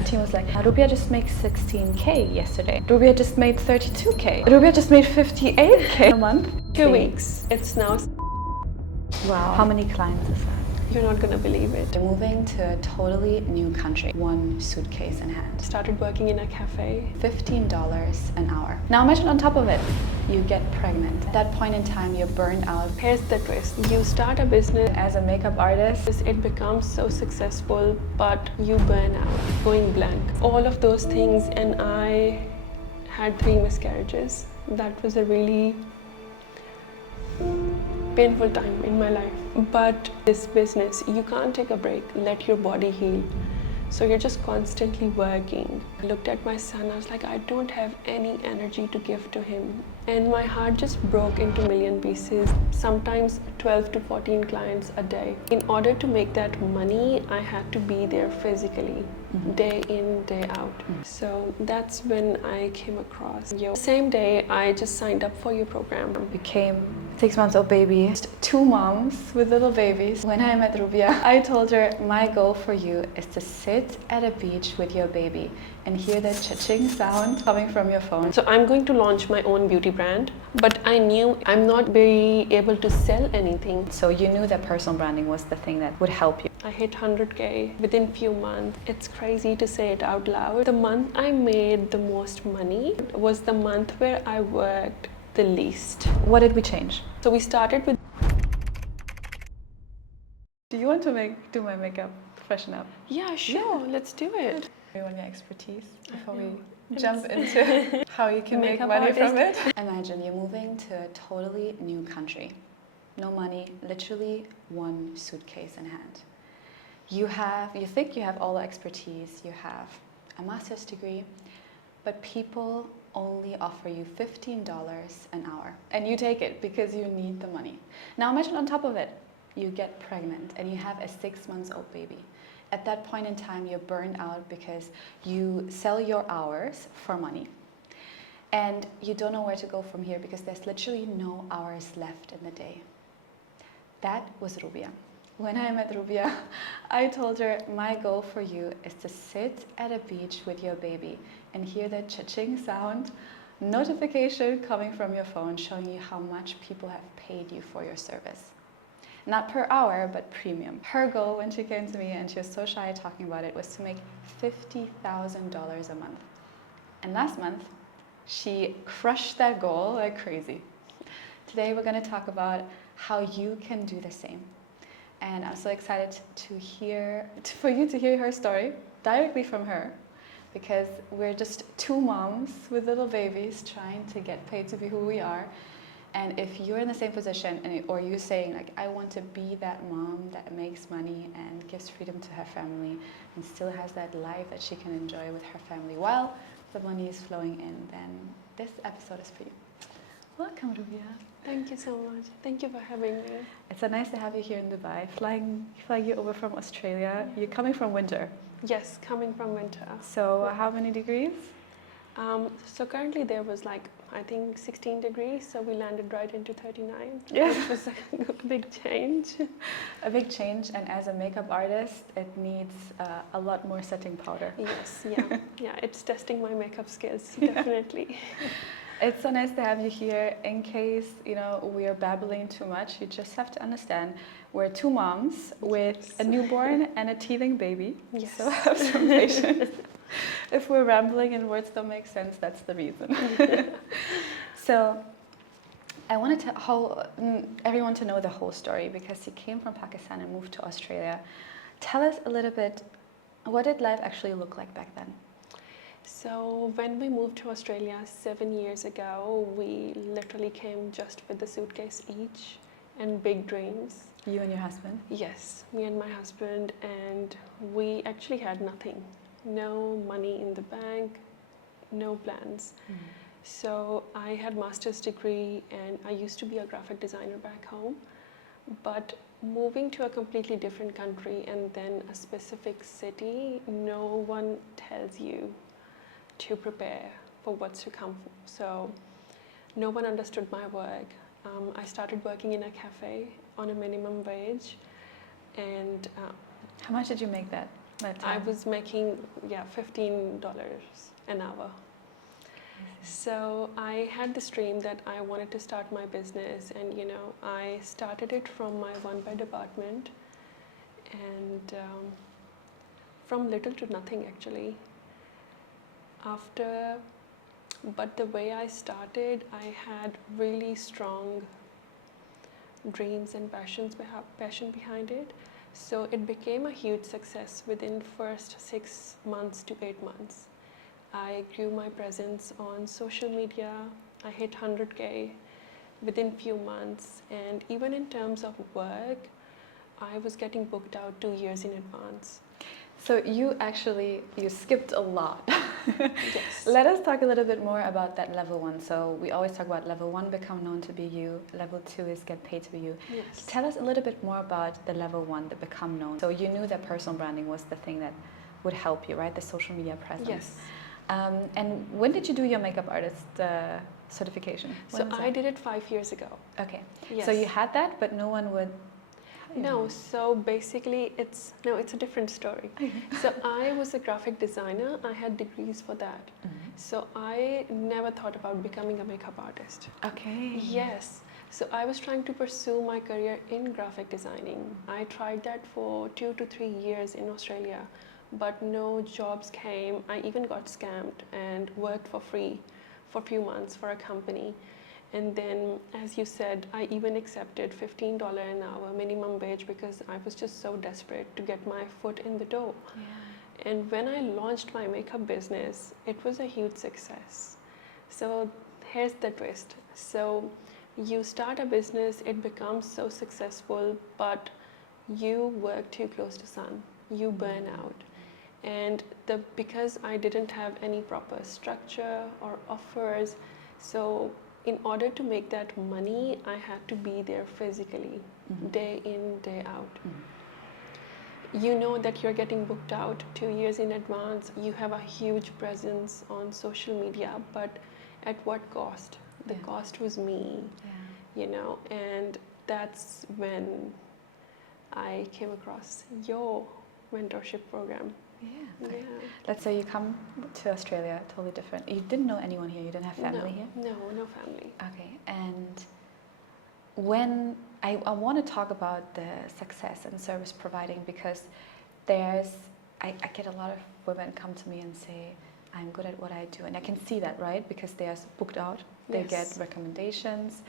our team was like, Rubia just made 16K yesterday. Rubia just made 32K. Rubia just made 58K a month. 2 weeks. It's now. Wow. How many clients is that? You're not gonna believe it. Moving to a totally new country, one suitcase in hand. Started working in a cafe. $15 an hour. Now imagine on top of it, you get pregnant. At that point in time, you're burned out. Here's the twist. You start a business As a makeup artist, it becomes so successful, but you burn out, going blank. All of those things, and I had 3 miscarriages. That was a really painful time in my life. But this business, you can't take a break, let your body heal. So you're just constantly working. I looked at my son, I was like, I don't have any energy to give to him. And my heart just broke into a million pieces. Sometimes 12 to 14 clients a day. In order to make that money, I had to be there physically, day in, day out. So that's when I came across you. Same day, I just signed up for your program. Became 6 months old baby, 2 moms with little babies. When I met Rubia, I told her, my goal for you is to sit at a beach with your baby and hear that cha-ching sound coming from your phone. So I'm going to launch my own beauty brand, but I knew I'm not very able to sell anything. So you knew that personal branding was the thing that would help you. I hit 100K within few months. It's crazy to say it out loud. The month I made the most money was the month where I worked the least. What did we change? So we started with... Do you want to do my makeup, freshen up? Yeah, sure, let's do it. You want your expertise before we jump into how you can make money from it? Imagine you're moving to a totally new country. No money, literally one suitcase in hand. You think you have all the expertise, you have a master's degree, but people only offer you $15 an hour. And you take it because you need the money. Now imagine on top of it, you get pregnant and you have a 6 months old baby. At that point in time, you're burned out because you sell your hours for money. And you don't know where to go from here because there's literally no hours left in the day. That was Rubia. When I met Rubia, I told her, my goal for you is to sit at a beach with your baby and hear that cha-ching sound, notification coming from your phone showing you how much people have paid you for your service. Not per hour, but premium. Her goal when she came to me, and she was so shy talking about it, was to make $50,000 a month. And last month, she crushed that goal like crazy. Today, we're going to talk about how you can do the same. And I'm so excited for you to hear her story directly from her, because we're just 2 moms with little babies trying to get paid to be who we are. And if you're in the same position, or you're saying, like, I want to be that mom that makes money and gives freedom to her family and still has that life that she can enjoy with her family while the money is flowing in, then this episode is for you. Welcome, Rubia. Thank you so much. Thank you for having me. It's so nice to have you here in Dubai. Flying you over from Australia. You're coming from winter. Yes, coming from winter. So how many degrees? So currently there was I think 16 degrees, so we landed right into 39, Yeah. which was a big change. A big change, and as a makeup artist, it needs a lot more setting powder. Yes, yeah, it's testing my makeup skills, definitely. It's so nice to have you here. In case, we are babbling too much, you just have to understand we're 2 moms with a newborn and a teething baby. Yes. So have some patience. If we're rambling and words don't make sense, that's the reason. So I wanted everyone to know the whole story, because you came from Pakistan and moved to Australia. Tell us a little bit, what did life actually look like back then? So when we moved to Australia 7 years ago, we literally came just with a suitcase each and big dreams. You and your husband? Yes, me and my husband, and we actually had nothing. No money in the bank, no plans. So I had master's degree and I used to be a graphic designer back home, but moving to a completely different country and then a specific city, no one tells you to prepare for what's to come. So no one understood my work. I started working in a cafe on a minimum wage, and how much did you make that? I was making $15 an hour. So I had this dream that I wanted to start my business, and I started it from my one-bed apartment, and from little to nothing actually. But the way I started, I had really strong dreams and passion behind it. So it became a huge success within first 6 months to 8 months. I grew my presence on social media. I hit 100K within few months, and even in terms of work, I was getting booked out 2 years in advance. So you skipped a lot. Yes. Let us talk a little bit more about that level 1. So we always talk about level 1, become known to be you. Level 2 is get paid to be you. Yes. Tell us a little bit more about the level 1, the become known. So you knew that personal branding was the thing that would help you, right? The social media presence. Yes. And when did you do your makeup artist certification? So I did it 5 years ago. Okay. Yes. So you had that, but no one would. No, so basically it's a different story. So I was a graphic designer. I had degrees for that. Mm-hmm. So I never thought about becoming a makeup artist. Okay. Yes. So I was trying to pursue my career in graphic designing. I tried that for 2 to 3 years in Australia, but no jobs came. I even got scammed and worked for free for a few months for a company. And then, as you said, I even accepted $15 an hour minimum wage because I was just so desperate to get my foot in the door. Yeah. And when I launched my makeup business, it was a huge success. So here's the twist. So you start a business, it becomes so successful, but you work too close to sun. You burn out. And because I didn't have any proper structure or offers, so in order to make that money, I had to be there physically, day in, day out. You know that you're getting booked out 2 years in advance. You have a huge presence on social media, but at what cost? The cost was me, and that's when I came across your mentorship program. Yeah. Let's say you come to Australia, totally different. You didn't know anyone here. You didn't have family here? No family. Okay. And when I want to talk about the success and service providing, because I get a lot of women come to me and say, I'm good at what I do. And I can see that, right? Because they are booked out. They get recommendations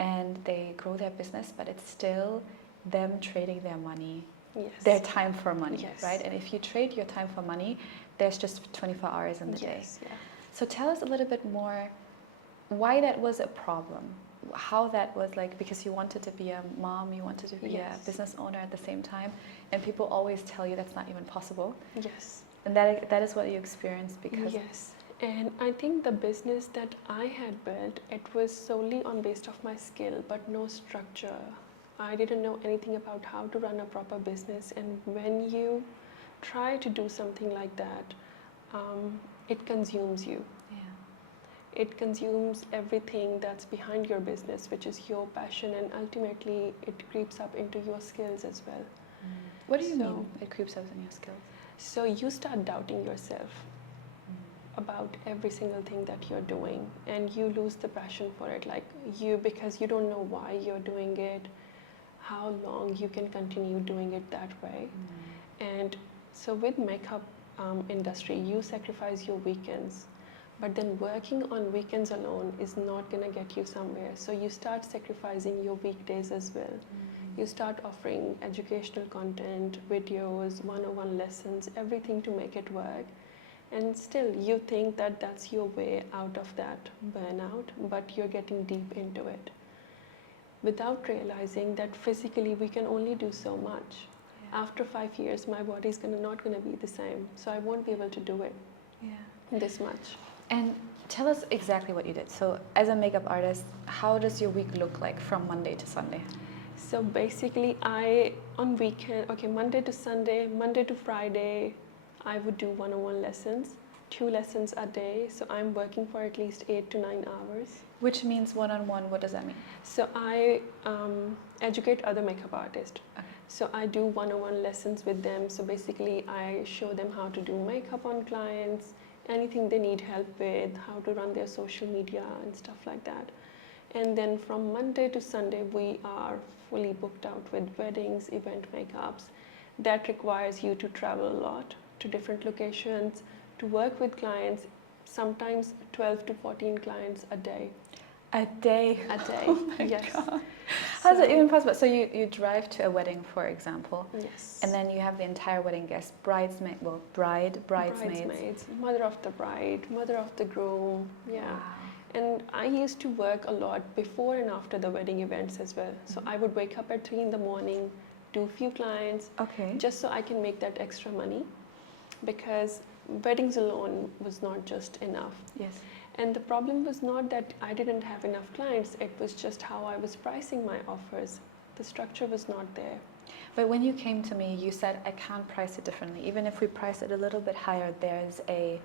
and they grow their business, but it's still them trading their money. Their time for money, right? And if you trade your time for money, there's just 24 hours in the day. Yeah. So tell us a little bit more why that was a problem, how that was like, because you wanted to be a mom, you wanted to be a business owner at the same time, and people always tell you that's not even possible. Yes. And that is what you experienced because... Yes. And I think the business that I had built, it was solely on based of my skill, but no structure. I didn't know anything about how to run a proper business, and when you try to do something like that, it consumes you. Yeah. It consumes everything that's behind your business, which is your passion, and ultimately it creeps up into your skills as well. What do you mean it creeps up in your skills? So you start doubting yourself about every single thing that you're doing, and you lose the passion for it, because you don't know why you're doing it, how long you can continue doing it that way. And so with makeup industry, you sacrifice your weekends, but then working on weekends alone is not going to get you somewhere. So you start sacrificing your weekdays as well. You start offering educational content, videos, one-on-one lessons, everything to make it work. And still you think that that's your way out of that burnout, but you're getting deep into it, without realizing that physically we can only do so much. After 5 years, my body's not gonna be the same, so I won't be able to do it this much. And tell us exactly what you did. So as a makeup artist, how does your week look like from Monday to Sunday? So basically Monday to Sunday, Monday to Friday, I would do one-on-one lessons, 2 lessons a day. So I'm working for at least 8 to 9 hours. Which means one-on-one, what does that mean? So I educate other makeup artists. Okay. So I do one-on-one lessons with them. So basically I show them how to do makeup on clients, anything they need help with, how to run their social media and stuff like that. And then from Monday to Sunday, we are fully booked out with weddings, event makeups. That requires you to travel a lot to different locations, to work with clients, sometimes 12 to 14 clients a day. A day? A day, Oh my yes. God. How's it even possible? So you drive to a wedding, for example, Yes. and then you have the entire wedding guests, bridesmaids, Bridesmaids, mother of the bride, mother of the groom, yeah. Wow. And I used to work a lot before and after the wedding events as well. So I would wake up at 3 in the morning, do a few clients, Okay. just so I can make that extra money, because weddings alone was not just enough. Yes. And the problem was not that I didn't have enough clients, it was just how I was pricing my offers. The structure was not there. But when you came to me, you said, I can't price it differently. Even if we price it a little bit higher, there's a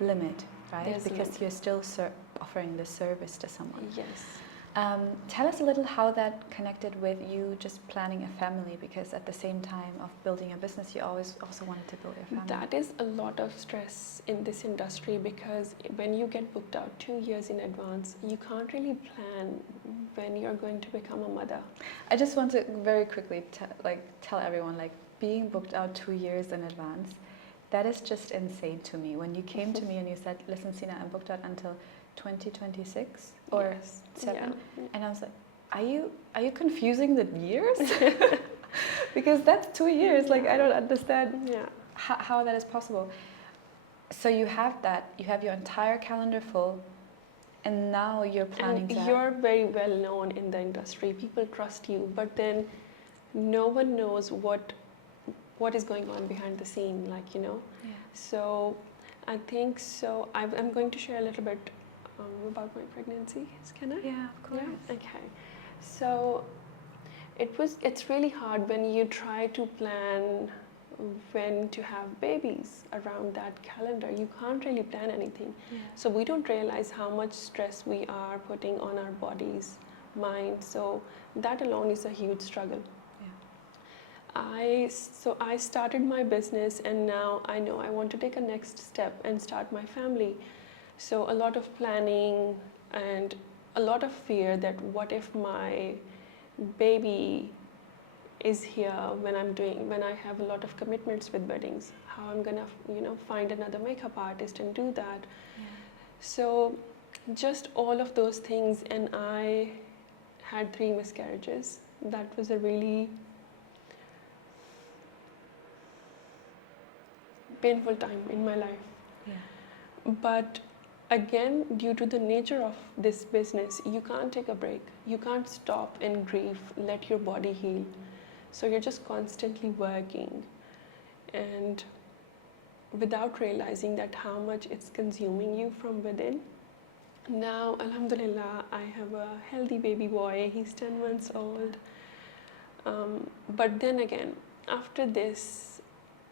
limit, right? There's a because limit. you're still offering the service to someone. Yes. Tell us a little how that connected with you just planning a family, because at the same time of building a business, you always also wanted to build your family. That is a lot of stress in this industry, because when you get booked out 2 years in advance, you can't really plan when you're going to become a mother. I just want to very quickly tell everyone, like, being booked out 2 years in advance, that is just insane to me. When you came to me and you said, listen, Sina, I'm booked out until 2026 or Yes. 7, Yeah. and I was like, are you confusing the years? Because that's 2 years. Like, I don't understand how that is possible. So you have your entire calendar full, and now you're planning and to you're very well known in the industry. People trust you, but then no one knows what is going on behind the scene, like, you know. Yeah. So I think so. I'm going to share a little bit about my pregnancy. Can I? Yeah, of course. Yeah? Okay. So it's really hard when you try to plan when to have babies around that calendar. You can't really plan anything. Yeah. So we don't realize how much stress we are putting on our bodies, mind. So that alone is a huge struggle. I started my business, and now I know I want to take a next step and start my family. So a lot of planning and a lot of fear that what if my baby is here when I have a lot of commitments with weddings, how I'm gonna find another makeup artist and do that. Yeah. So just all of those things, and I had 3 miscarriages. That was a really painful time in my life. Yeah. But again, due to the nature of this business, you can't take a break. You can't stop and grieve, let your body heal. So you're just constantly working, and without realizing that how much it's consuming you from within. Now, alhamdulillah, I have a healthy baby boy. He's 10 months old. But then again, after this,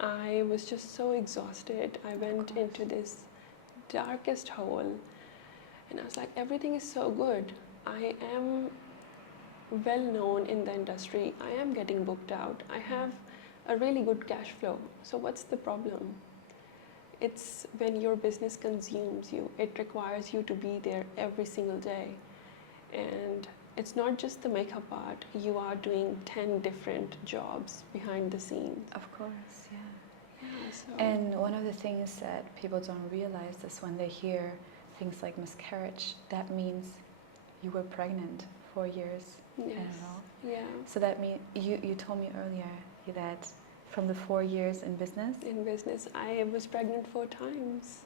I was just so exhausted. I went into this darkest hole, and I was like, everything is so good. I am well known in the industry. I am getting booked out. I have a really good cash flow. So what's the problem? It's when your business consumes you. It requires you to be there every single day. And it's not just the makeup part. You are doing 10 different jobs behind the scenes. Of course, yeah. So. And one of the things that people don't realize is when they hear things like miscarriage, that means you were pregnant 4 years in a row. Yeah. So that means you told me earlier that from the 4 years in business. In business, I was pregnant 4 times.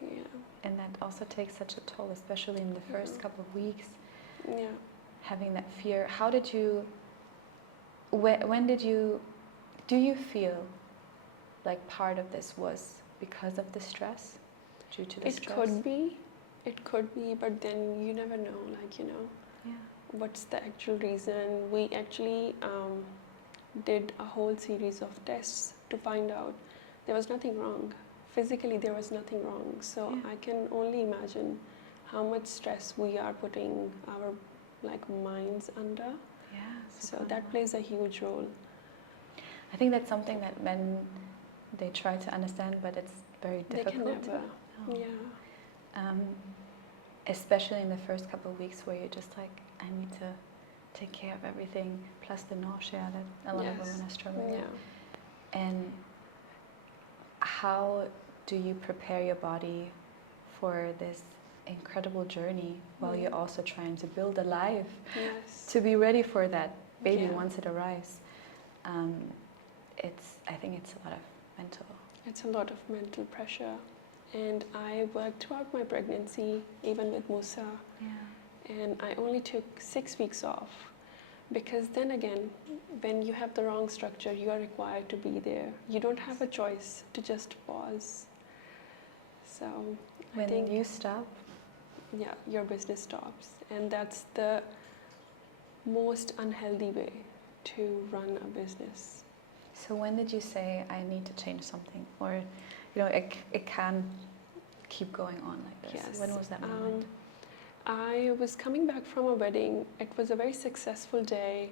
Wow. Yeah. And that also takes such a toll, especially in the first couple of weeks. Yeah. Having that fear. How did you? When did you? Do you feel like part of this was because of the stress, due to the stress? It could be, but then you never know, like, you know, what's the actual reason. We actually did a whole series of tests to find out there was nothing wrong. Physically, there was nothing wrong. So I can only imagine how much stress we are putting our minds under. Yeah. So that plays a huge role. I think that's something that men, they try to understand, but it's very difficult. They can never. No. Yeah. Especially in the first couple of weeks where you're just like, I need to take care of everything, plus the nausea that a lot of women are struggling with. And how do you prepare your body for this incredible journey while you're also trying to build a life to be ready for that baby once it arrives? I think it's a lot of mental. It's a lot of mental pressure. And I worked throughout my pregnancy, even with Musa. Yeah. And I only took 6 weeks off. Because then again, when you have the wrong structure, you are required to be there. You don't have a choice to just pause. So when I think you stop, your business stops. And that's the most unhealthy way to run a business. So when did you say, I need to change something? Or, it can keep going on like this. Yes. When was that moment? I was coming back from a wedding. It was a very successful day.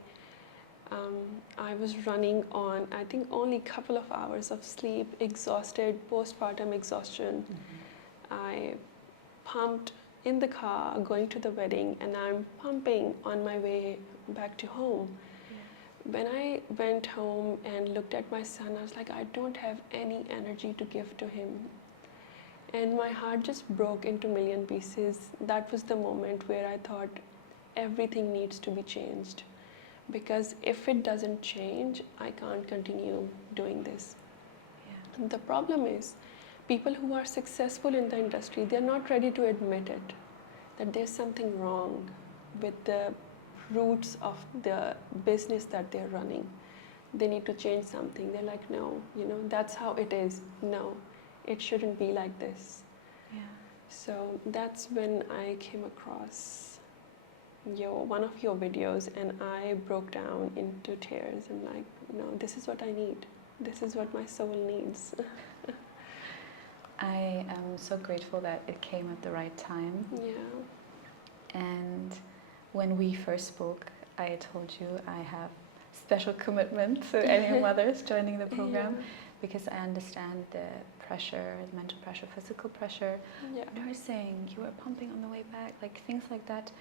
I was running on, I think, only a couple of hours of sleep, exhausted, postpartum exhaustion. I pumped in the car going to the wedding, and I'm pumping on my way back to home. When I went home and looked at my son, I was like, I don't have any energy to give to him. And my heart just broke into a million pieces. That was the moment where I thought everything needs to be changed. Because if it doesn't change, I can't continue doing this. Yeah. The problem is, people who are successful in the industry, they're not ready to admit it, that there's something wrong with the roots of the business that they're running. They need to change something. They're like, no, that's how it is. No, it shouldn't be like this. Yeah. So that's when I came across one of your videos, and I broke down into tears and like, no, this is what I need. This is what my soul needs. I am so grateful that it came at the right time. Yeah. And when we first spoke, I told you I have special commitment to any mothers joining the program, because I understand the pressure, the mental pressure, physical pressure, nursing, you were pumping on the way back, like things like that.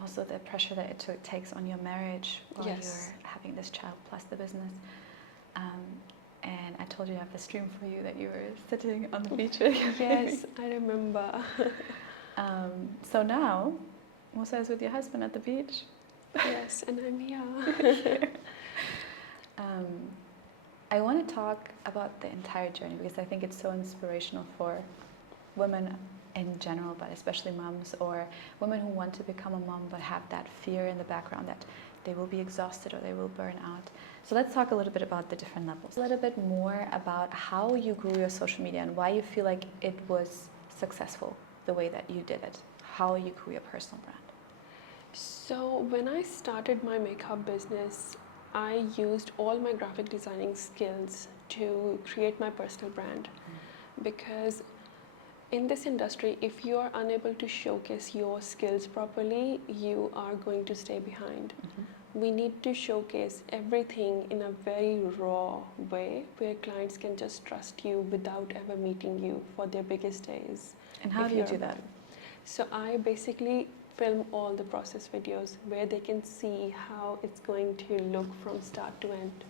Also the pressure that it takes on your marriage while you're having this child plus the business. And I told you I have the stream for you that you were sitting on the beach with your baby. Yes, I remember. So now, Musa is with your husband at the beach. Yes, and I'm here. I want to talk about the entire journey, because I think it's so inspirational for women in general, but especially moms, or women who want to become a mom but have that fear in the background that they will be exhausted or they will burn out. So let's talk a little bit about the different levels. A little bit more about how you grew your social media and why you feel like it was successful the way that you did it. How you grew your personal brand. So when I started my makeup business, I used all my graphic designing skills to create my personal brand. Because in this industry, if you are unable to showcase your skills properly, you are going to stay behind. We need to showcase everything in a very raw way, where clients can just trust you without ever meeting you for their biggest days. And how do you do that? So I basically film all the process videos where they can see how it's going to look from start to end.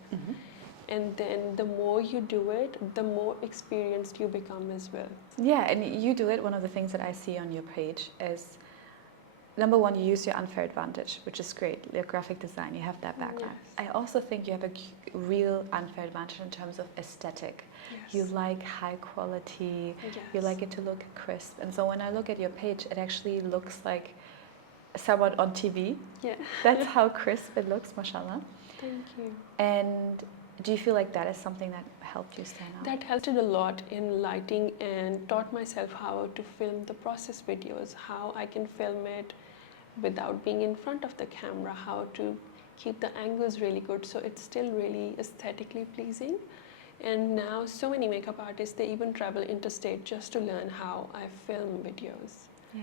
And then the more you do it, the more experienced you become as well. Yeah, and you do it. One of the things that I see on your page is, number one, you use your unfair advantage, which is great. Your graphic design, you have that background. Yes. I also think you have a real unfair advantage in terms of aesthetic. Yes. You like high quality, you like it to look crisp. And so when I look at your page, it actually looks like someone on TV. Yeah. That's how crisp it looks, mashallah. Thank you. And do you feel like that is something that helped you stand out? That helped a lot in lighting, and taught myself how to film the process videos, how I can film it without being in front of the camera, how to keep the angles really good so it's still really aesthetically pleasing. And now so many makeup artists, they even travel interstate just to learn how I film videos. Yeah.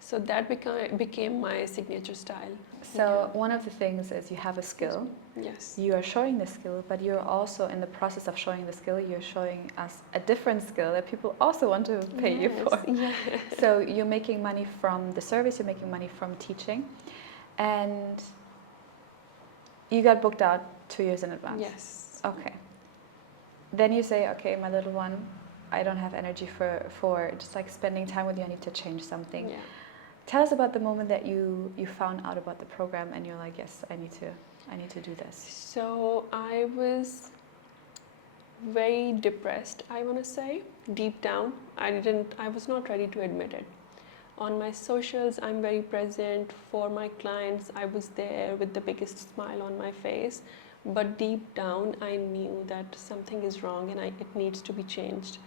So that became my signature style. So one of the things is you have a skill Yes. You are showing the skill, but you're also in the process of showing the skill, you're showing us a different skill that people also want to pay you for. Yes. So you're making money from the service, you're making money from teaching, and you got booked out 2 years in advance. Yes. Okay. Then you say, okay, my little one, I don't have energy for just like spending time with you, I need to change something. Yeah. Tell us about the moment that you found out about the program and you're like, yes, I need to do this. So I was very depressed, I want to say, deep down. I was not ready to admit it. On my socials, I'm very present for my clients. I was there with the biggest smile on my face. But deep down, I knew that something is wrong and it needs to be changed.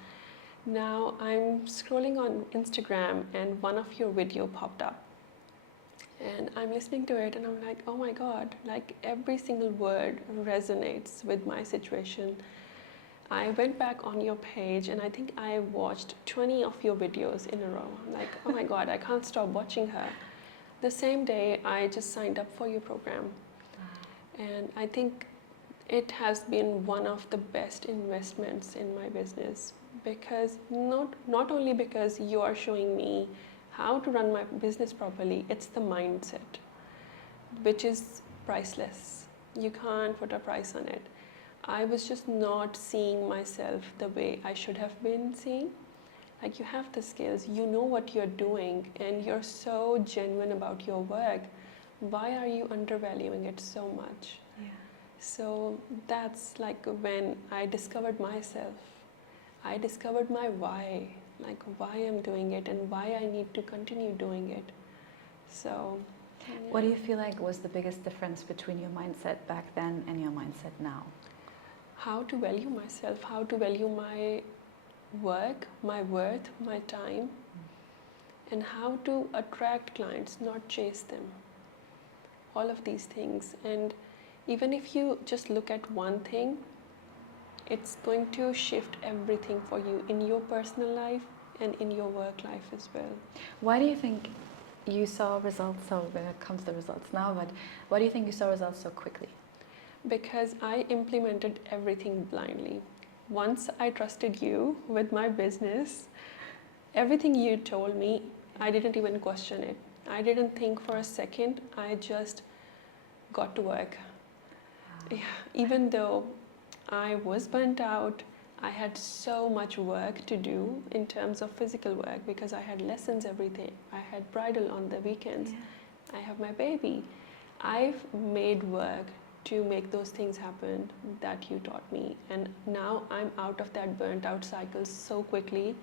Now, I'm scrolling on Instagram and one of your video popped up. And I'm listening to it and I'm like, oh my God, like every single word resonates with my situation. I went back on your page and I think I watched 20 of your videos in a row. I'm like, oh my God, I can't stop watching her. The same day, I just signed up for your program. And I think it has been one of the best investments in my business, because not only because you are showing me how to run my business properly, it's the mindset, which is priceless. You can't put a price on it. I was just not seeing myself the way I should have been seen. Like, you have the skills, you know what you're doing, and you're so genuine about your work. Why are you undervaluing it so much? Yeah. So that's like when I discovered myself. I discovered my why, like why I'm doing it and why I need to continue doing it. So, yeah. What do you feel like was the biggest difference between your mindset back then and your mindset now? How to value myself, how to value my work, my worth, my time, and how to attract clients, not chase them. All of these things. And even if you just look at one thing, it's going to shift everything for you in your personal life and in your work life as well. Why do you think you saw results, so when it comes to the results now, but why do you think you saw results so quickly? Because I implemented everything blindly. Once I trusted you with my business, everything you told me, I didn't even question it. I didn't think for a second, I just got to work. Yeah, even though I was burnt out, I had so much work to do in terms of physical work, because I had lessons every day. I had bridal on the weekends. Yeah. I have my baby. I've made work to make those things happen that you taught me. And now I'm out of that burnt out cycle so quickly.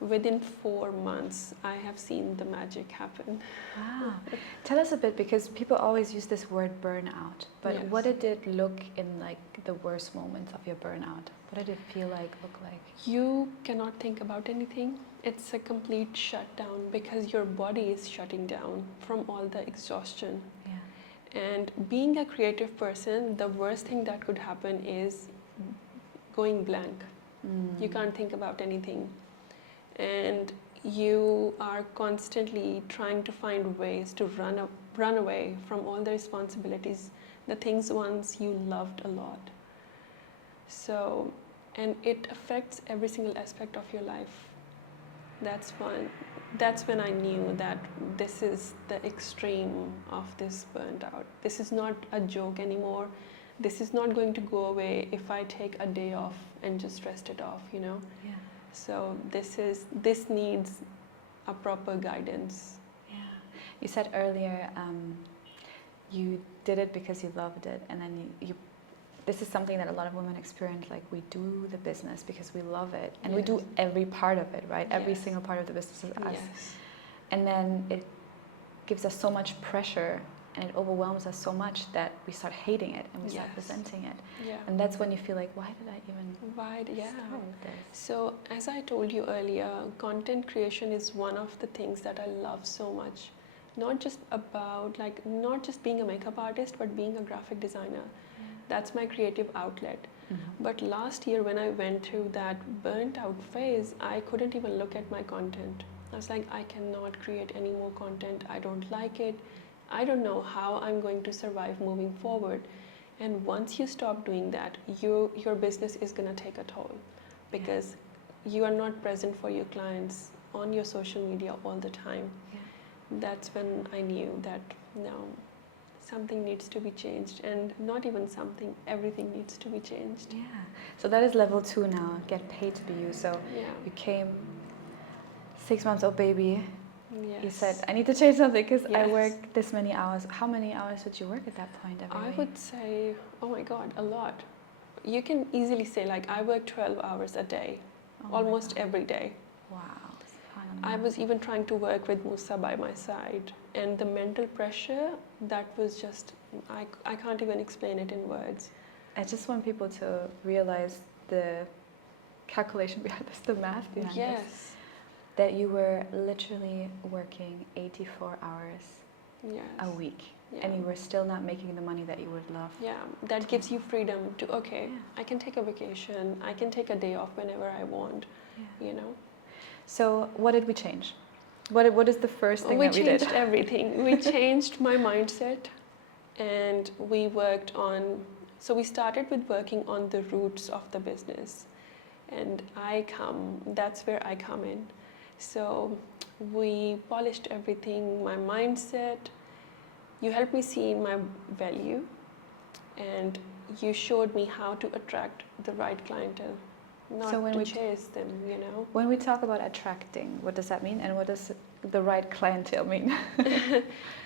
Within 4 months, I have seen the magic happen. Wow. Tell us a bit, because people always use this word burnout, but Yes. what did it look in like the worst moments of your burnout? What did it feel like, look like? You cannot think about anything. It's a complete shutdown, because your body is shutting down from all the exhaustion. Yeah. And being a creative person, the worst thing that could happen is going blank. You can't think about anything. And you are constantly trying to find ways to run away from all the responsibilities, the things once you loved a lot. So, and it affects every single aspect of your life. That's when I knew that this is the extreme of this burnt out. This is not a joke anymore. This is not going to go away if I take a day off and just rest it off, you know? Yeah. So this needs a proper guidance. Yeah. You said earlier you did it because you loved it, and then you this is something that a lot of women experience, like we do the business because we love it, and we do every part of it, right? Every single part of the business is us. Yes. And then it gives us so much pressure and it overwhelms us so much that we start hating it and we start resenting it. Yeah. And that's when you feel like, why did I even start this? So as I told you earlier, content creation is one of the things that I love so much. Not just being a makeup artist, but being a graphic designer. That's my creative outlet. But last year when I went through that burnt out phase, I couldn't even look at my content. I was like, I cannot create any more content. I don't like it. I don't know how I'm going to survive moving forward. And once you stop doing that, your business is going to take a toll, because you are not present for your clients on your social media all the time. That's when I knew that no, something needs to be changed, and not even something, everything needs to be changed. Yeah. So that is level 2 now, get paid to be you. So you came 6 months old baby. Yes. You said, I need to change something because I work this many hours. How many hours would you work at that point every week? I would say, oh my God, a lot. You can easily say, like, I work 12 hours a day, almost every day. Wow. I was even trying to work with Musa by my side, and the mental pressure, that was just, I can't even explain it in words. I just want people to realize the calculation behind this, the math behind this. That you were literally working 84 hours a week, and you were still not making the money that you would love. Yeah, that gives you freedom to, I can take a vacation, I can take a day off whenever I want, you know. So what did we change? What is the first thing that we did? We changed everything. We changed my mindset, and we worked on, so we started with working on the roots of the business, and that's where I come in. So we polished everything, my mindset. You helped me see my value, and you showed me how to attract the right clientele, not to chase them, you know. When we talk about attracting, what does that mean, and what does the right clientele mean?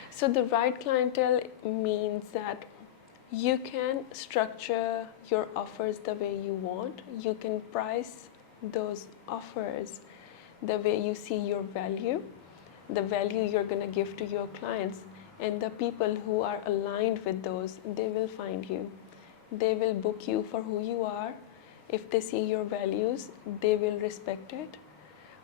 So the right clientele means that you can structure your offers the way you want. You can price those offers the way you see your value, the value you're going to give to your clients, and the people who are aligned with those, they will find you. They will book you for who you are. If they see your values, they will respect it,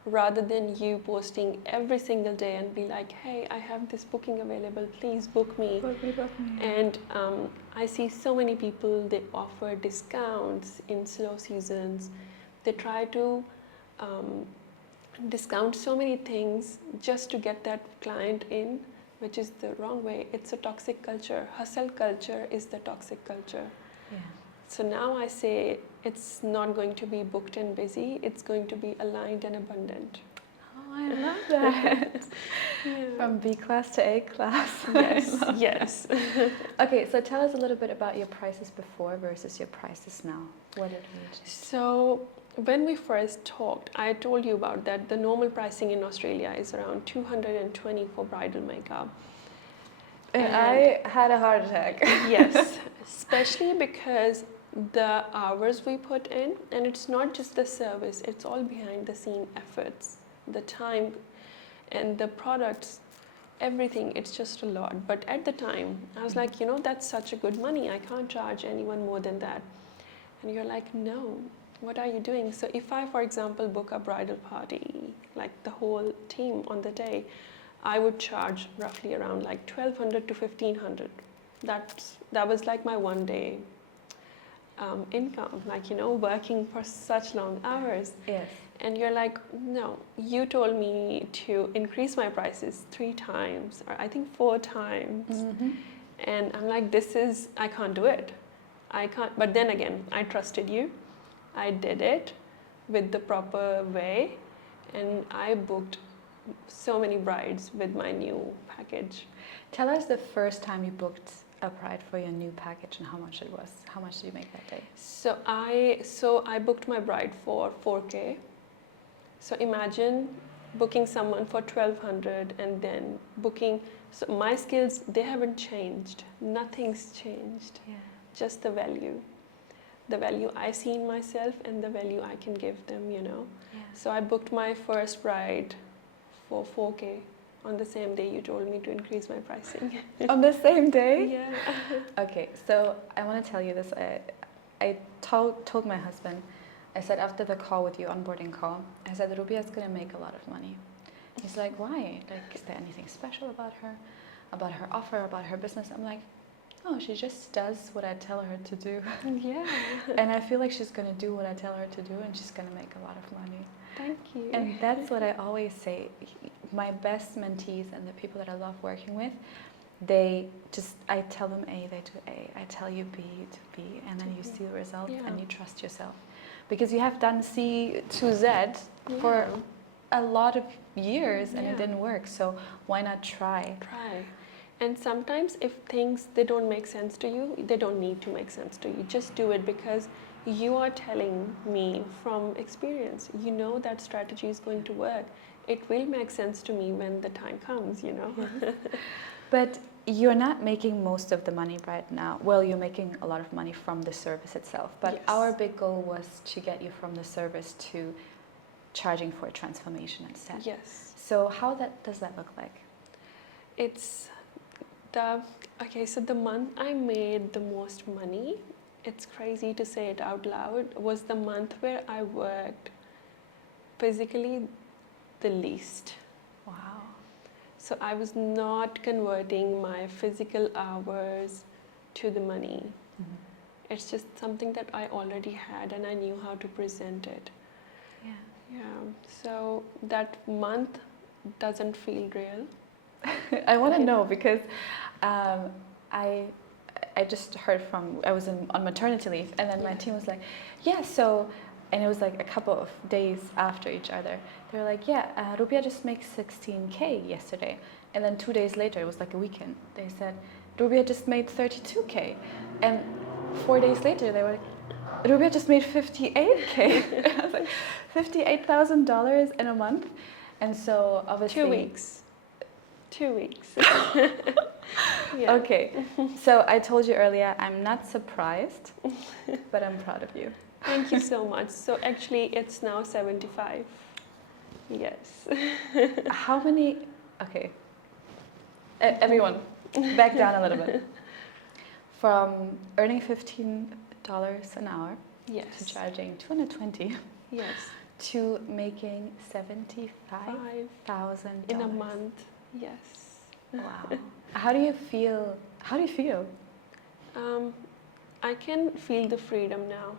rather than you posting every single day and be like, hey, I have this booking available, please book me. Book me. And I see so many people, they offer discounts in slow seasons. They try to discount so many things just to get that client in, which is the wrong way. It's a toxic culture. Hustle culture is the toxic culture. Yeah. So now I say it's not going to be booked and busy, it's going to be aligned and abundant. Oh, I love that. From B class to A class. Yes. Okay, so tell us a little bit about your prices before versus your prices now. What did we change? So when we first talked, I told you about that the normal pricing in Australia is around $220 for bridal makeup. And I had a heart attack. Yes, especially because the hours we put in, and it's not just the service, it's all behind the scene efforts, the time and the products, everything, it's just a lot. But at the time, I was like, that's such a good money, I can't charge anyone more than that. And you're like, no, what are you doing? So if I, for example, book a bridal party, like the whole team on the day, I would charge roughly around like $1,200 to $1,500. That was like my one day income, working for such long hours. Yes. And you're like, no, you told me to increase my prices 3 times, or I think 4 times. Mm-hmm. And I'm like, I can't do it. I can't. But then again, I trusted you. I did it with the proper way, and I booked so many brides with my new package. Tell us the first time you booked a bride for your new package and how much it was. How much did you make that day? So I booked my bride for $4K. So imagine booking someone for $1,200 and then booking. So my skills, they haven't changed. Nothing's changed. Yeah. Just the value I see in myself and the value I can give them, Yeah. So I booked my first bride for $4K on the same day you told me to increase my pricing. On the same day? Yeah. Okay, so I want to tell you this. I told my husband, I said after the call with you, onboarding call, I said Rubia is going to make a lot of money. He's like, why? Like, is there anything special about her offer, about her business? I'm like, oh, she just does what I tell her to do. Yeah. And I feel like she's going to do what I tell her to do, and she's going to make a lot of money. Thank you. And that's what I always say. My best mentees and the people that I love working with, I tell them A, they do A. I tell you B, you do B, and then you see the result and you trust yourself. Because you have done C to Z for a lot of years and it didn't work, so why not try? And sometimes if things, they don't make sense to you, they don't need to make sense to you. Just do it because you are telling me from experience, you know that strategy is going to work. It will make sense to me when the time comes, you know. But you're not making most of the money right now. Well, you're making a lot of money from the service itself, but our big goal was to get you from the service to charging for a transformation instead. Yes. So how does that look like? It's so the month I made the most money, it's crazy to say it out loud, was the month where I worked physically the least. Wow. So I was not converting my physical hours to the money. Mm-hmm. It's just something that I already had and I knew how to present it. Yeah. So that month doesn't feel real. I want to know because I just heard I was on maternity leave, and then my team was like, and it was like a couple of days after each other. They were like, Rubia just makes 16K yesterday. And then 2 days later, it was like a weekend, they said, Rubia just made 32K. And 4 days later, they were like, Rubia just made 58K. I was like, $58,000 in a month. And so obviously... 2 weeks. 2 weeks. Okay, so I told you earlier, I'm not surprised, but I'm proud of you. Thank you so much. So actually, it's now 75. Yes. How many? Okay. Everyone, back down a little bit. From earning $15 an hour to charging $220. Yes. To making $75,000 in a month. Yes. Wow. How do you feel? I can feel the freedom now.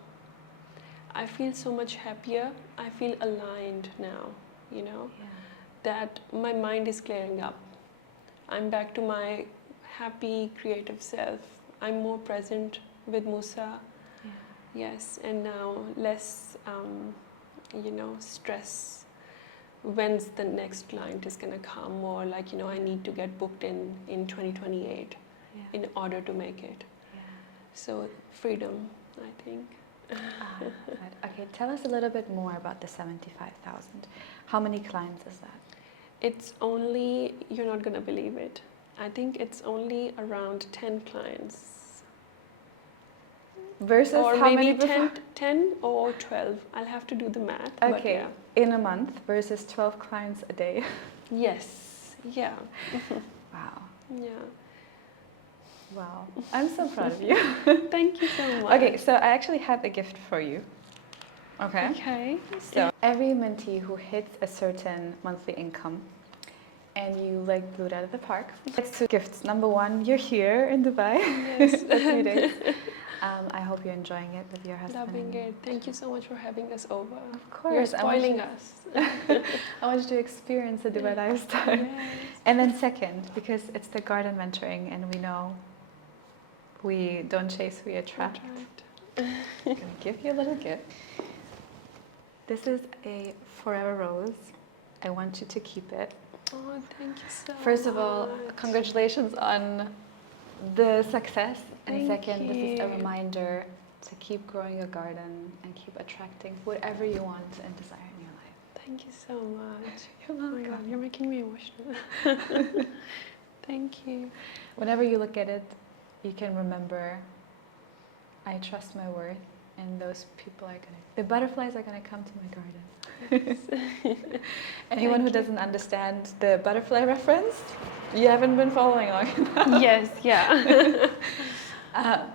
I feel so much happier. I feel aligned now, you know, that my mind is clearing up. I'm back to my happy, creative self. I'm more present with Musa. Yes, and now less, stress. When's the next client is going to come, or like, I need to get booked in 2028 in order to make it. So freedom, I think. Okay, tell us a little bit more about the 75,000. How many clients is that? It's only, you're not going to believe it, I think it's only around 10 clients. Versus or how maybe many 10 or 12. I'll have to do the math. Okay, in a month versus 12 clients a day. Yes, yeah. Wow. Yeah. Wow, I'm so proud of you. Thank you so much. Okay, so I actually have a gift for you. Okay. So every mentee who hits a certain monthly income and you like blew it out of the park gets two gifts. Number one, you're here in Dubai. Yes. for 3 days. I hope you're enjoying it with your husband. Loving it. Thank you so much for having us over. Of course. You're spoiling us. I want you to experience the Dubai lifestyle. Yes. And then second, because it's the garden mentoring and we know we don't chase, we attract. I'm going to give you a little gift. This is a forever rose. I want you to keep it. Oh, thank you so much. First of all, congratulations on the success. And second, this is a reminder to keep growing your garden and keep attracting whatever you want and desire in your life. Thank you so much. You're welcome. Oh my God, you're making me emotional. Thank you. Whenever you look at it, you can remember, I trust my worth, and those people the butterflies are gonna come to my garden. Yes. Anyone who doesn't understand the butterfly reference, you haven't been following along enough. Yes, yeah.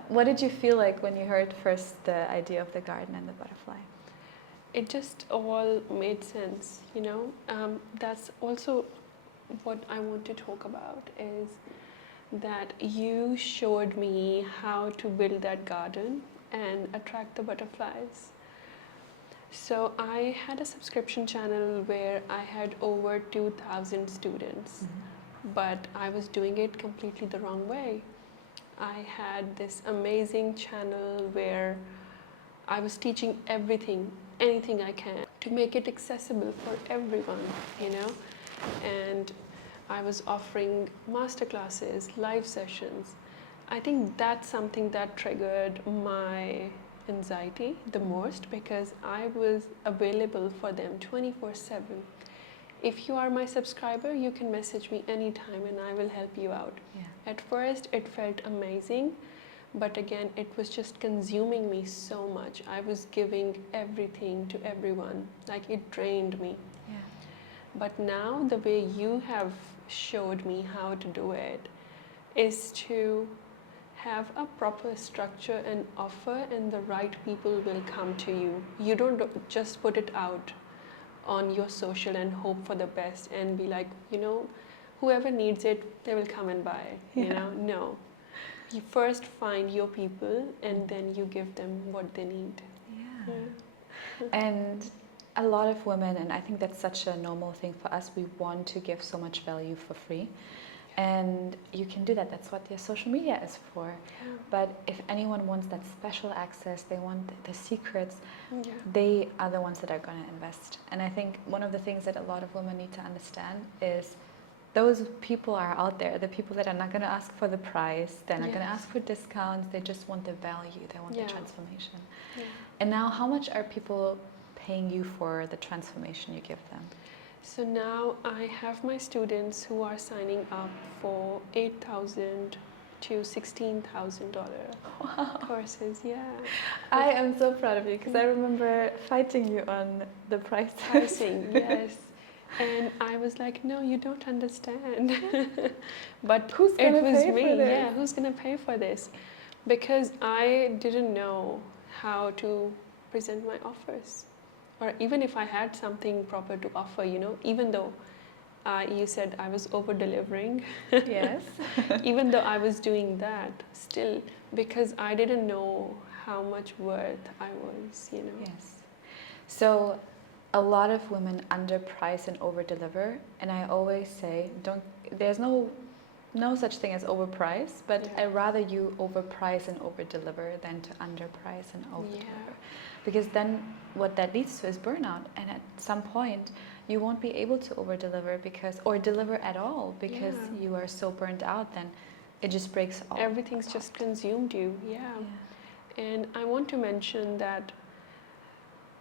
What did you feel like when you heard first the idea of the garden and the butterfly? It just all made sense, you know. That's also what I want to talk about, is that you showed me how to build that garden and attract the butterflies. So I had a subscription channel where I had over 2,000 students but I was doing it completely the wrong way. I had this amazing channel where I was teaching everything, anything I can to make it accessible for everyone, you know. And I was offering masterclasses, live sessions. I think that's something that triggered my anxiety the most, because I was available for them 24/7. If you are my subscriber, you can message me anytime and I will help you out. Yeah. At first, it felt amazing, but again, it was just consuming me so much. I was giving everything to everyone, like it drained me. Yeah. But now, the way you have showed me how to do it is to have a proper structure and offer, and the right people will come to you. You don't just put it out on your social and hope for the best and be like, you know, whoever needs it, they will come and buy it. You know, no. You first find your people and then you give them what they need. Yeah. And a lot of women, and I think that's such a normal thing for us, we want to give so much value for free. And you can do that. That's what your social media is for. Yeah. But if anyone wants that special access, they want the secrets, Yeah. they are the ones that are going to invest. And I think one of the things that a lot of women need to understand is those people are out there, the people that are not going to ask for the price, they're not going to ask for discounts, they just want the value, they want the transformation. Yeah. And now, how much are people paying you for the transformation you give them? So now I have my students who are signing up for $8,000 to $16,000 courses. Yeah, I am so proud of you, because I remember fighting you on the pricing. Yes, and I was like, no, you don't understand. But who's gonna pay for this? Yeah, who's gonna pay for this? Because I didn't know how to present my offers. Or even if I had something proper to offer, you know, even though you said I was over-delivering. Yes. Even though I was doing that, still, because I didn't know how much worth I was, you know. Yes. So a lot of women underprice and over-deliver. And I always say, there's no such thing as overprice, but I'd rather you overprice and over-deliver than to underprice and over-deliver. Because then what that leads to is burnout, and at some point you won't be able to over-deliver or deliver at all, because you are so burnt out, then it just breaks all. Everything's just consumed you. And I want to mention that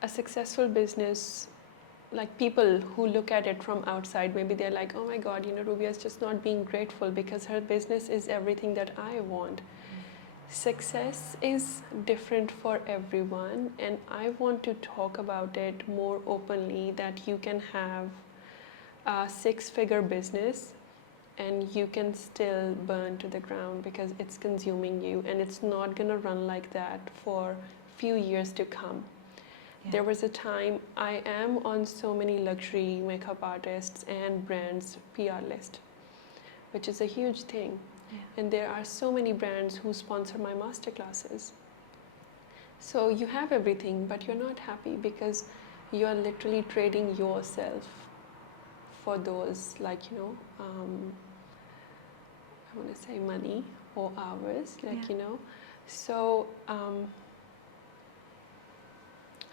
a successful business, like people who look at it from outside, maybe they're like, oh my God, you know, Rubia is just not being grateful because her business is everything that I want. Success is different for everyone, and I want to talk about it more openly, that you can have a 6-figure business and you can still burn to the ground because it's consuming you, and it's not going to run like that for few years to come. There was a time, I am on so many luxury makeup artists and brands PR list, which is a huge thing. And there are so many brands who sponsor my masterclasses. So you have everything, but you're not happy because you're literally trading yourself for those, like, you know, I want to say money or hours, like, you know. So I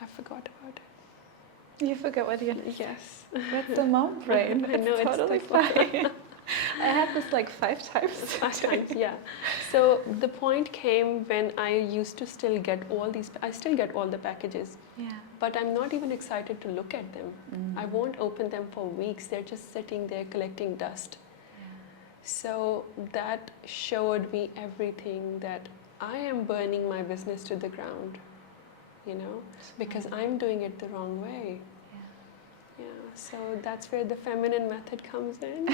forgot about it. You forgot what you... Yes. That's the mom brain. I know, it's totally fine. I had this like 5 times. 5 times, yeah. So the point came when I used to still get I still get all the packages. But I'm not even excited to look at them. I won't open them for weeks. They're just sitting there collecting dust. So that showed me everything, that I am burning my business to the ground, you know, because I'm doing it the wrong way. So that's where the feminine method comes in.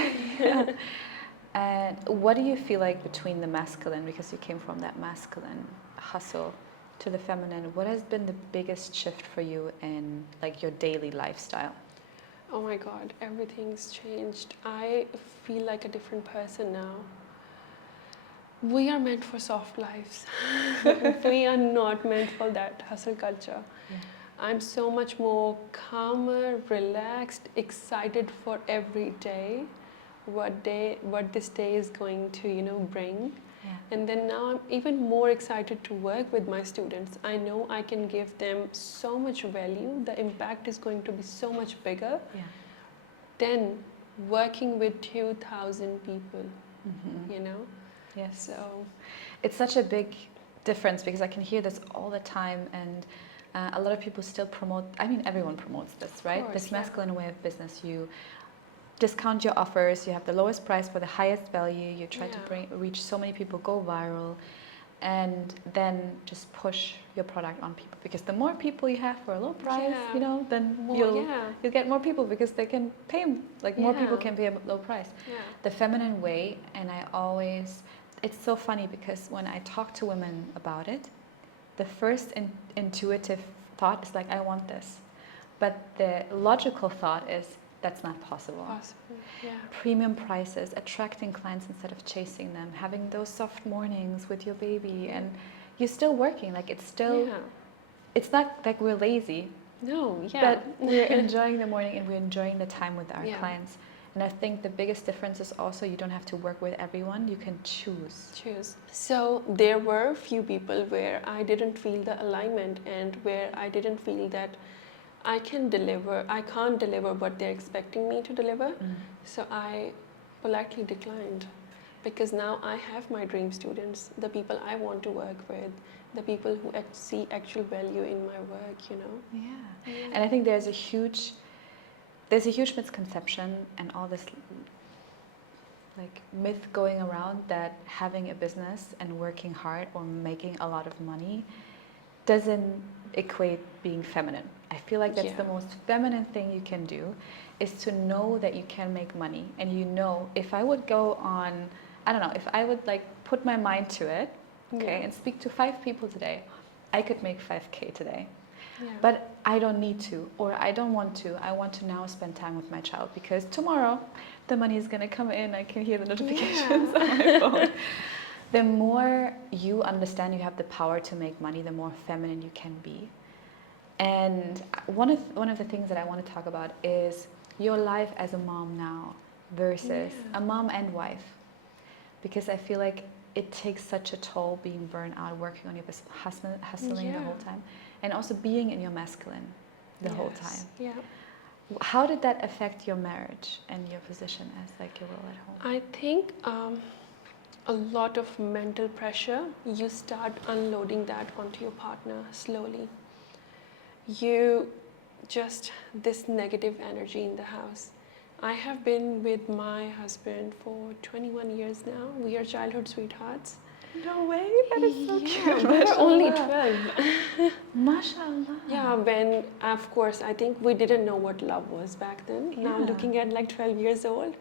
And what do you feel like between the masculine, because you came from that masculine hustle, to the feminine, what has been the biggest shift for you in like your daily lifestyle? Oh my God, everything's changed. I feel like a different person now. We are meant for soft lives. We are not meant for that hustle culture. I'm so much more calmer, relaxed, excited for every day, what this day is going to, you know, bring. Yeah. And then now I'm even more excited to work with my students. I know I can give them so much value. The impact is going to be so much bigger than working with 2,000 people, you know? Yes. So it's such a big difference because I can hear this all the time, and a lot of people still promote, I mean, everyone promotes this, right? course, This yeah. masculine way of business. You discount your offers, you have the lowest price for the highest value, you try to reach so many people, go viral, and then just push your product on people, because the more people you have for a low price, you know, then you'll get more people, because they can pay, like more people can pay a low price. The feminine way, and I always, it's so funny because when I talk to women about it, the first intuitive thought is like, I want this, but the logical thought is, that's not possible. Premium prices, attracting clients instead of chasing them, having those soft mornings with your baby, and you're still working. Like, it's still, it's not like we're lazy. But we're enjoying the morning and we're enjoying the time with our clients. And I think the biggest difference is also you don't have to work with everyone. You can choose. So there were a few people where I didn't feel the alignment, and where I didn't feel that I can't deliver what they're expecting me to deliver. So I politely declined, because now I have my dream students, the people I want to work with, the people who see actual value in my work, you know. And I think there's a huge misconception and all this like myth going around that having a business and working hard or making a lot of money doesn't equate being feminine. I feel like that's the most feminine thing you can do, is to know that you can make money. And you know, if I would go on, I don't know, if I would like put my mind to it, and speak to 5 people today, I could make 5K today. But I don't need to, or I don't want to. I want to now spend time with my child, because tomorrow the money is going to come in. I can hear the notifications on my phone. The more you understand you have the power to make money, the more feminine you can be. And one of the things that I want to talk about is your life as a mom now versus a mom and wife. Because I feel like it takes such a toll being burnt out, working on your business, hustling the whole time, and also being in your masculine the whole time. How did that affect your marriage and your position as like your role at home? I think a lot of mental pressure, you start unloading that onto your partner slowly. You just, this negative energy in the house. I have been with my husband for 21 years now. We are childhood sweethearts. No way, that is so cute. We're only 12. Mashallah. Yeah, when, of course, I think we didn't know what love was back then. Now looking at like 12 years old.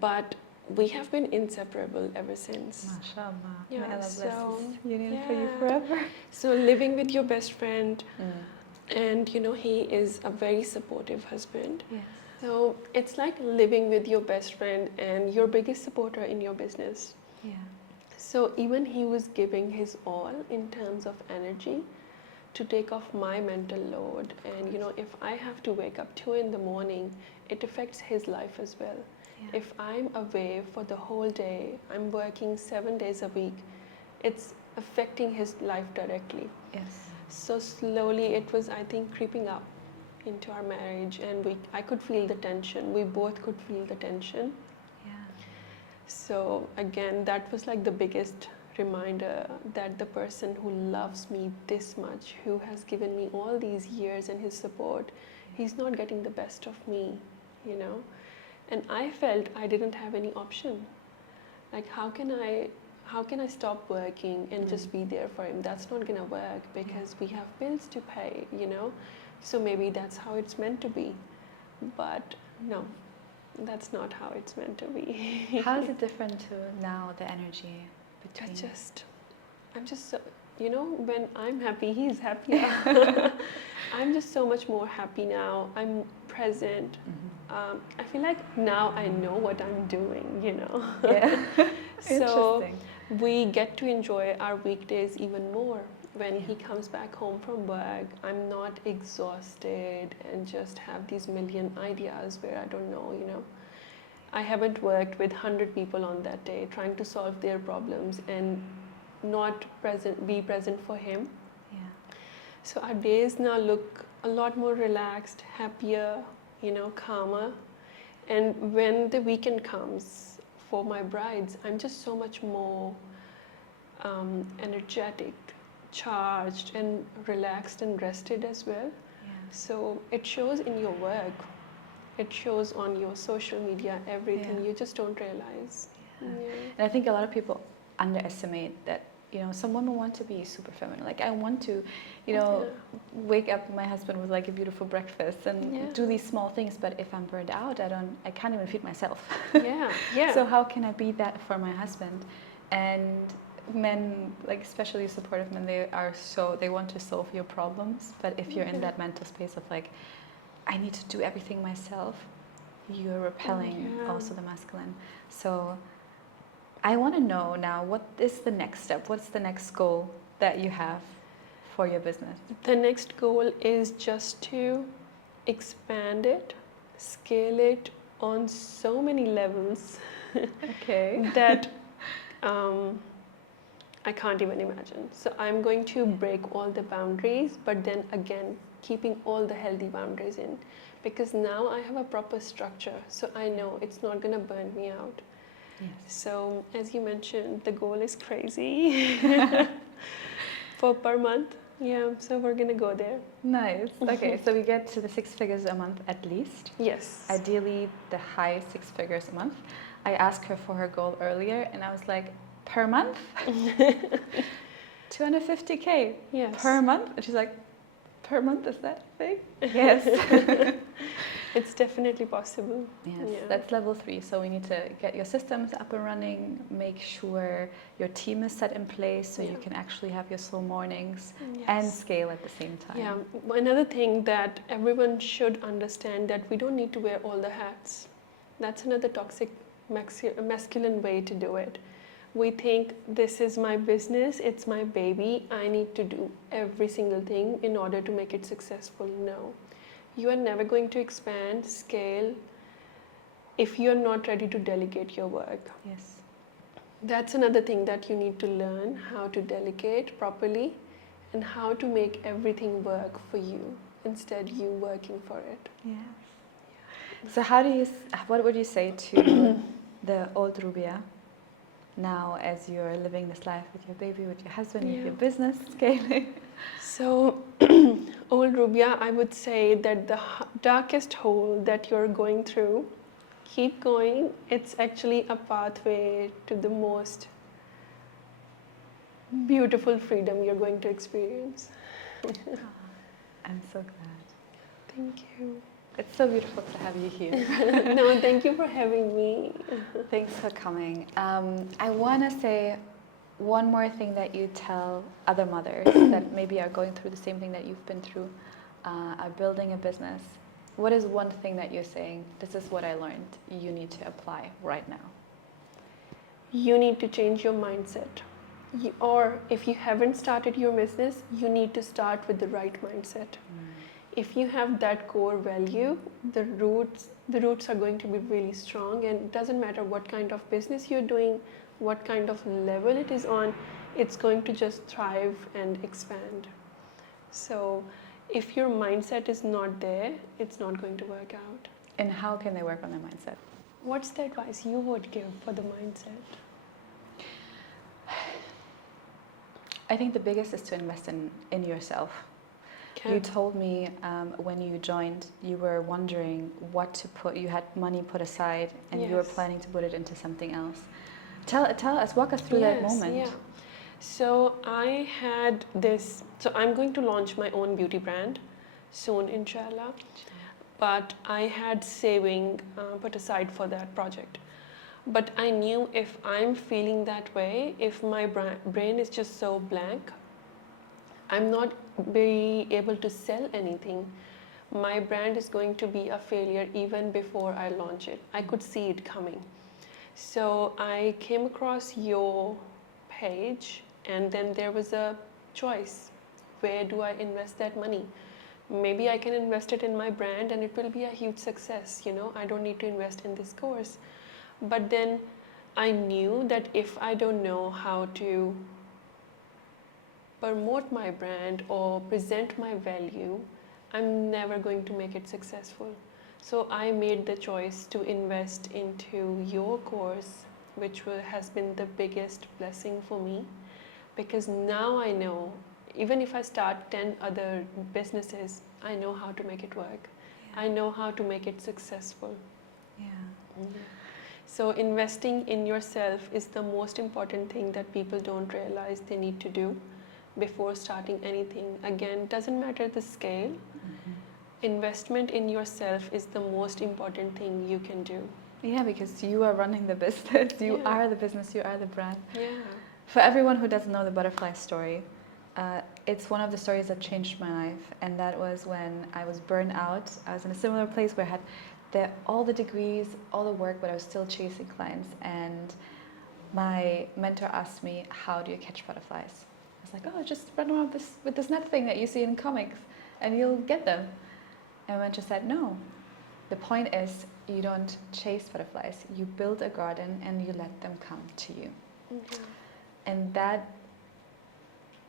But we have been inseparable ever since. Mashallah. Yeah, May Allah bless so, this union for you forever. So living with your best friend, and you know, he is a very supportive husband. So it's like living with your best friend and your biggest supporter in your business. So even he was giving his all in terms of energy to take off my mental load. And you know, if I have to wake up 2 in the morning, it affects his life as well. If I'm away for the whole day, I'm working 7 days a week, it's affecting his life directly. So slowly it was, I think, creeping up into our marriage, and I could feel the tension. We both could feel the tension. So again, that was like the biggest reminder that the person who loves me this much, who has given me all these years and his support, he's not getting the best of me, you know. And I felt I didn't have any option. Like, how can I stop working and just be there for him? That's not gonna work, because we have bills to pay, you know. So maybe that's how it's meant to be. But no, that's not how it's meant to be. How is it different to now, the energy between? I'm just so, you know, when I'm happy, he's happier. I'm just so much more happy now. I'm present. I feel like now I know what I'm doing, you know. So we get to enjoy our weekdays even more. When he comes back home from work, I'm not exhausted and just have these million ideas where I don't know, you know. I haven't worked with 100 people on that day trying to solve their problems and not be present for him. Yeah. So our days now look a lot more relaxed, happier, calmer. And when the weekend comes for my brides, I'm just so much more energetic, charged, and relaxed and rested as well. Yeah. So it shows in your work, it shows on your social media, everything. Yeah. You just don't realize. Yeah. Yeah. And I think a lot of people underestimate that, some women want to be super feminine. Like, I want to, wake up my husband with like a beautiful breakfast and do these small things. But if I'm burned out, I can't even feed myself. Yeah, yeah. So how can I be that for my husband? And men, like especially supportive men, they want to solve your problems. But if you're in that mental space of like, I need to do everything myself, you're repelling also the masculine. So I want to know now, what is the next step? What's the next goal that you have for your business? The next goal is just to expand it, scale it on so many levels Okay. that I can't even imagine. So I'm going to break all the boundaries, but then again, keeping all the healthy boundaries in, because now I have a proper structure, so I know it's not going to burn me out. Yes. So as you mentioned, the goal is crazy for per month. Yeah, so we're going to go there. Nice. Okay, so we get to the 6 figures a month at least. Yes. Ideally, the high 6 figures a month. I asked her for her goal earlier, and I was like, per month? 250K Yes. per month? And she's like, per month, is that a thing? Yes. It's definitely possible. Yes, Yeah. that's level 3. So we need to get your systems up and running, make sure your team is set in place so you can actually have your slow mornings and scale at the same time. Yeah, another thing that everyone should understand, that we don't need to wear all the hats. That's another toxic masculine way to do it. We think, this is my business, it's my baby, I need to do every single thing in order to make it successful. No. You are never going to expand, scale, if you're not ready to delegate your work. Yes. That's another thing that you need to learn, how to delegate properly and how to make everything work for you instead you working for it. Yes. So what would you say to the old Rubia now, as you're living this life with your baby, with your husband, with your business scaling? So, old Rubia, I would say that the darkest hole that you're going through, keep going. It's actually a pathway to the most beautiful freedom you're going to experience. I'm so glad. Thank you. It's so beautiful to have you here. No, thank you for having me. Thanks for coming. I want to say one more thing that you tell other mothers that maybe are going through the same thing that you've been through, are building a business. What is one thing that you're saying, this is what I learned, you need to apply right now? You need to change your mindset. Or if you haven't started your business, you need to start with the right mindset. If you have that core value, the roots are going to be really strong, and it doesn't matter what kind of business you're doing, what kind of level it is on, it's going to just thrive and expand. So if your mindset is not there, it's not going to work out. And how can they work on their mindset? What's the advice you would give for the mindset? I think the biggest is to invest in yourself. Okay. You told me when you joined, you were wondering what to put, you had money put aside and you were planning to put it into something else. Tell us, walk us through that moment. Yeah. So I had this, so I'm going to launch my own beauty brand soon, inshallah. But I had saving put aside for that project. But I knew if I'm feeling that way, if my brain is just so blank, I'm not be able to sell anything. My brand is going to be a failure even before I launch it. I could see it coming. So I came across your page, and then there was a choice. Where do I invest that money? Maybe I can invest it in my brand and it will be a huge success, I don't need to invest in this course. But then I knew that if I don't know how to promote my brand or present my value, I'm never going to make it successful. So I made the choice to invest into your course, which has been the biggest blessing for me, because now I know, even if I start 10 other businesses, I know how to make it work. Yeah. I know how to make it successful. Yeah. So investing in yourself is the most important thing that people don't realize they need to do before starting anything. Again, doesn't matter the scale. Investment in yourself is the most important thing you can do. Yeah, because you are running the business. You are the business. You are the brand. Yeah. For everyone who doesn't know the butterfly story, it's one of the stories that changed my life, and that was when I was burned out. I was in a similar place where I had all the degrees, all the work, but I was still chasing clients. And my mentor asked me, "How do you catch butterflies?" I was like, "Oh, just run around with this net thing that you see in comics, and you'll get them." And my mentor said, "No. The point is, you don't chase butterflies. You build a garden and you let them come to you." Mm-hmm. And that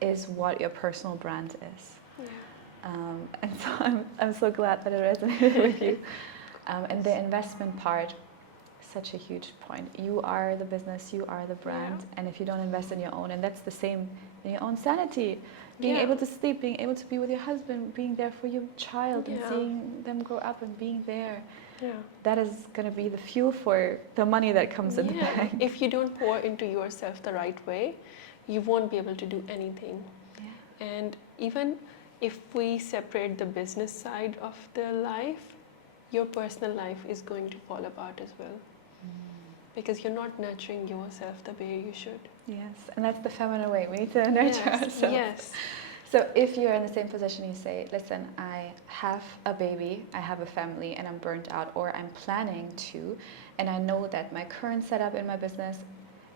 is what your personal brand is. Yeah. And so I'm so glad that it resonated with you. And the investment part, such a huge point. You are the business, you are the brand, and if you don't invest in your own, and that's the same in your own sanity, being able to sleep, being able to be with your husband, being there for your child, and seeing them grow up and being there, that is going to be the fuel for the money that comes in the bank. If you don't pour into yourself the right way, you won't be able to do anything. And even if we separate the business side of the life, your personal life is going to fall apart as well. Because you're not nurturing yourself the way you should. Yes, and that's the feminine way. We need to nurture ourselves. Yes. So if you're in the same position, you say, "Listen, I have a baby, I have a family, and I'm burnt out, or I'm planning to, and I know that my current setup in my business,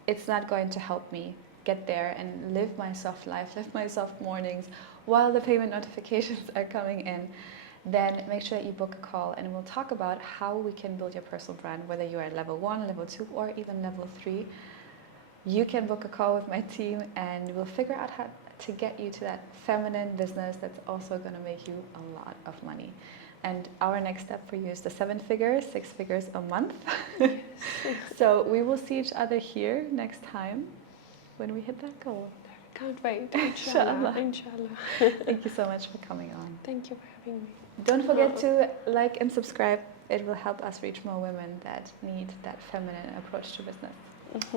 it's not going to help me get there and live my soft life, live my soft mornings while the payment notifications are coming in," then make sure that you book a call and we'll talk about how we can build your personal brand, whether you're at level 1, level 2, or even level 3. You can book a call with my team and we'll figure out how to get you to that feminine business that's also going to make you a lot of money. And our next step for you is the 7 figures, 6 figures a month. So we will see each other here next time when we hit that goal. Can't wait. Inshallah. Inshallah. Thank you so much for coming on. Thank you for having me. Don't forget to like and subscribe. It will help us reach more women that need that feminine approach to business.